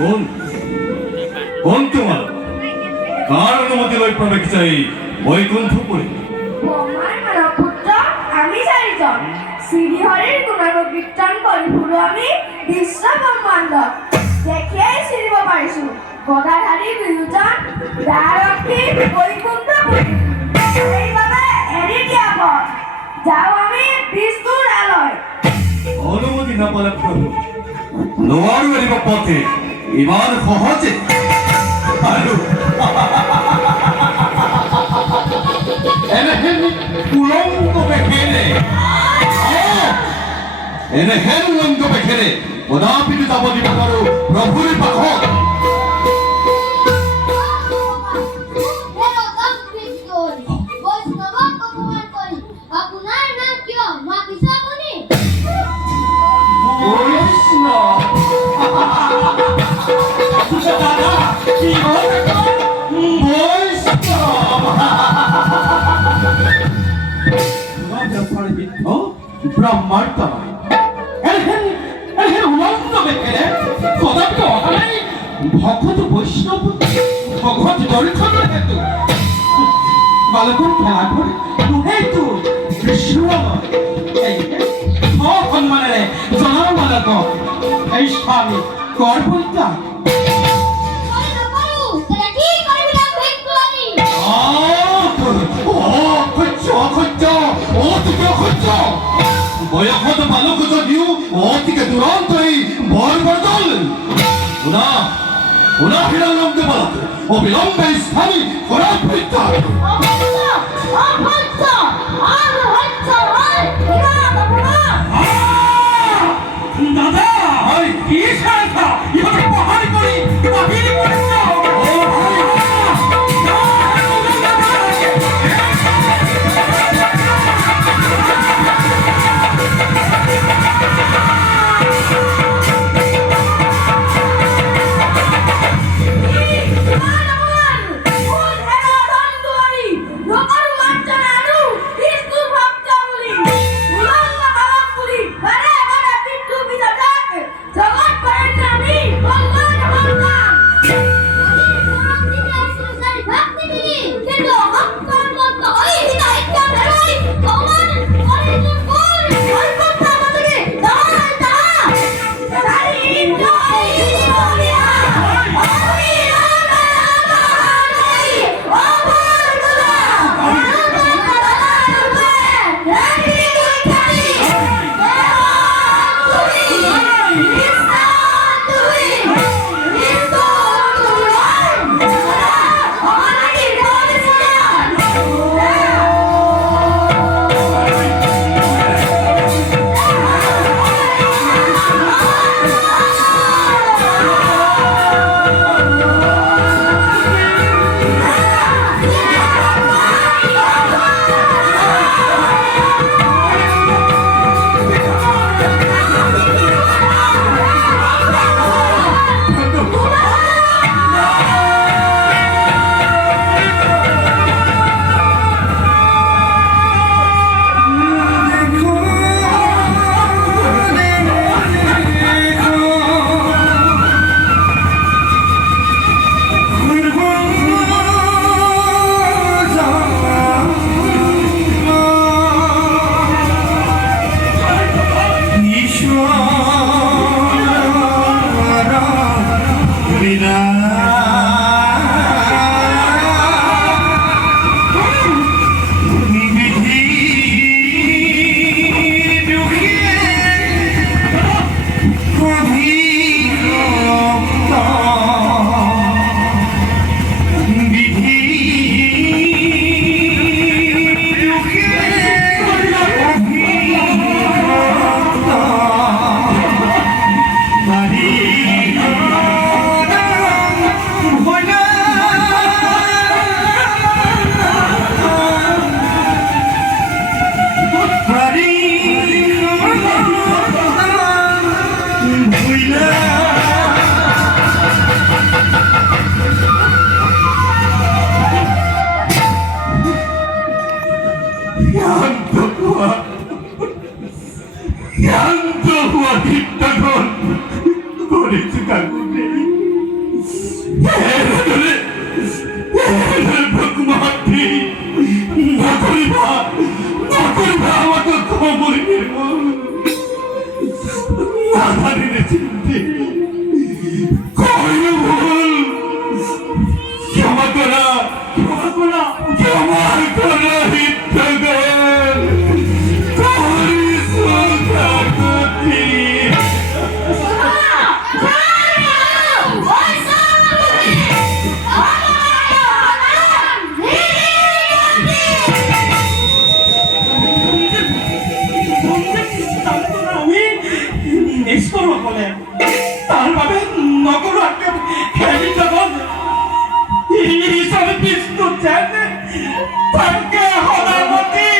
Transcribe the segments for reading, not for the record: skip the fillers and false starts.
কোন কোন তোমার কার অনুমতি লই প্রবেশ চাই বৈকুণ্ঠপুরে? আমার মানপুত্র আমি চারিজন শ্রীহরির গুণাগুণ কীর্তন করি পুরো আমি বিশ্ব ব্রহ্মাণ্ড দেখিয়াই চিনিব পাৰিছো গদাধাৰী দুয়োজন দ্বাৰৰক্ষী বৈকুণ্ঠপুৰী সেইবাবে এৰি দিয়া পথ যাওঁ আমি বিষ্ণুৰ আলয়। অনুমতি নাপালে নোৱাৰো এৰিব পথে ইমান সহজে। আৰু এনেহেন উলংগ বেখেৰে এনেহেন উলংগ বেখেৰে কদাপিতো যাব দিব পাৰো প্ৰভুৰ পাখত। ভকত বৈষ্ণব ভগত দৰ্শনৰ হেতু বালকৰ খেলা কৰি সেইটো কৃষ্ণ সন্মানেৰে জনাৰ বালকক এই স্বামী কৰ পৰিত্যাগ বয়সত বালক যদিও অতিকে দুৰন্ত এই বৰ বৰদল শুনা শুনা হিৰণ্যক বালক অবিলম্বে স্বামী কৰাৰ পৰিত্যাগ। দাদা কি চাইছা ইহঁতক সহায় কৰি বাহিৰ কৰিছ। শান্ত হওয়া ঠিকঠাক করেছি কাকুরে। আমাকে খবর দেব মাথার চিনতে কইল ভুল ক্ষমা করা ক্ষমা করা হিতগর করি সুতাগতি নিষ্কৰ্মসকলে তাৰ বাবে নকৰো খেলি যাব ঈশ্বৰ বিষ্ণু যেন থাকে সদামতি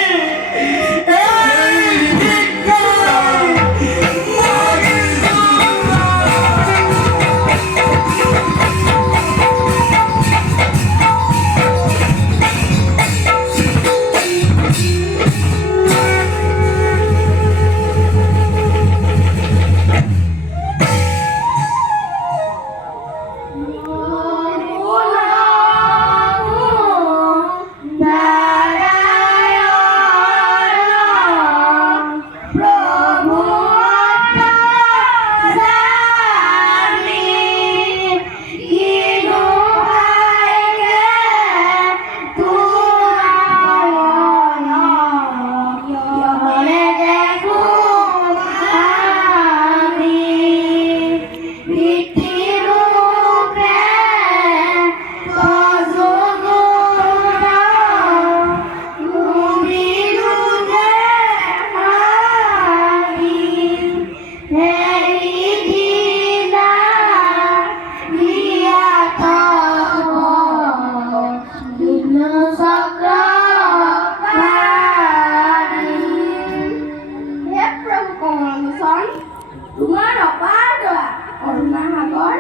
তোমাৰ অপাৰ দয়া অৰুণা সাগৰ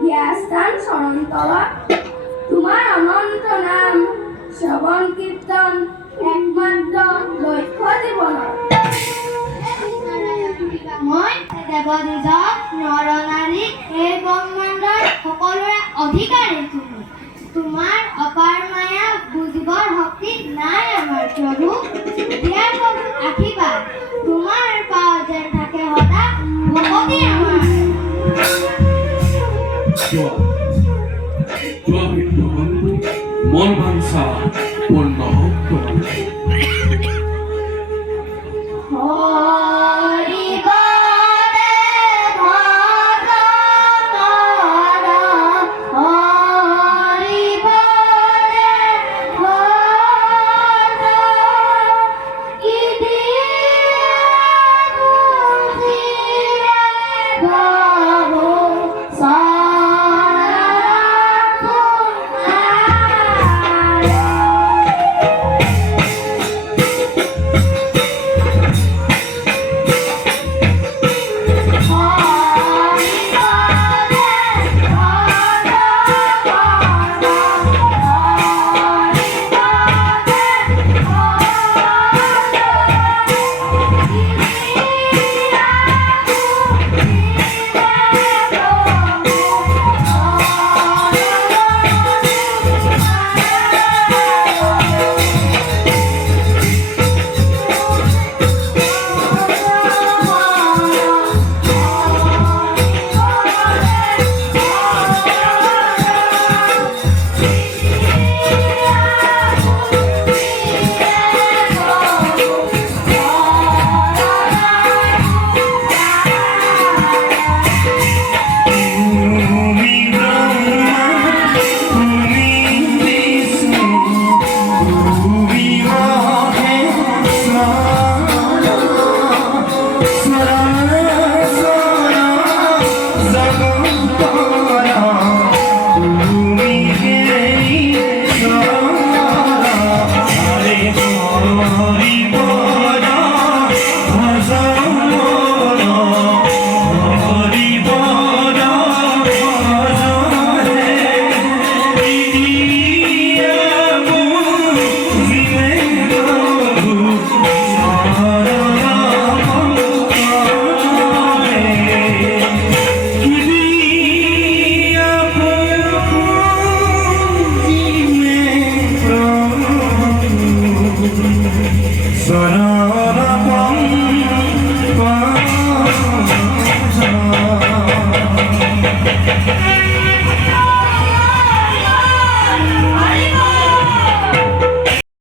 জ্ঞাস্থান চৰণ তলত তোমাৰ অনন্ত নাম শ্ৰৱণ কীৰ্তন একমাত্ৰ লক্ষ্য জীৱনৰ মই দেৱদূতক নৰনাৰী এই ব্ৰহ্মাণ্ডৰ সকলোৰে অধিকাৰী তুমি তোমাৰ অপাৰ মায়া বুজিবৰ শক্তি নাই আমাৰ প্ৰভু দিয়া প্ৰভু আশীৰ্বাদ তোমাৰ পাও যেন থাকে সদা ভকতি আমাৰ মন বাঞ্ছা পূৰ্ণ হোক তোমাৰ